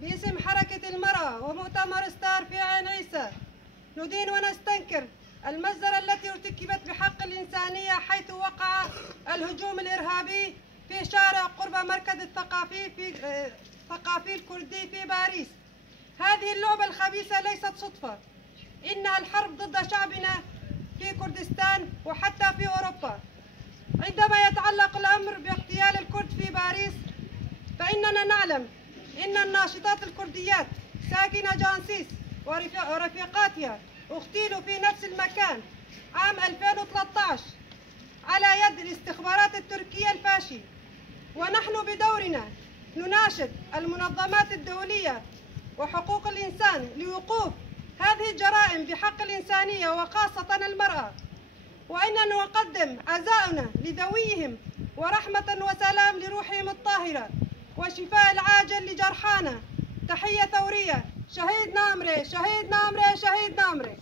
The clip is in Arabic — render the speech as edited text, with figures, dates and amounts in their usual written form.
باسم حركة المرأة ومؤتمر ستار في عين عيسى ندين ونستنكر المجزرة التي ارتكبت بحق الإنسانية، حيث وقع الهجوم الإرهابي في شارع قرب مركز الثقافي الكردي في باريس. هذه اللعبة الخبيثة ليست صدفة، إنها الحرب ضد شعبنا في كردستان وحتى في أوروبا. عندما يتعلق الأمر باغتيال الكرد في باريس، فإننا نعلم إن الناشطات الكرديات ساكنة جانسيس ورفيقاتها اغتيلوا في نفس المكان عام 2013 على يد الاستخبارات التركية الفاشي. ونحن بدورنا نناشد المنظمات الدولية وحقوق الإنسان لوقوف هذه الجرائم بحق الإنسانية وخاصة المرأة، وإننا نقدم عزاءنا لذويهم ورحمة وسلام لروحهم الطاهرة وشفاء العاجل لجرحانا. تحية ثورية. شهيد نامري، شهيد نامري، شهيد نامري.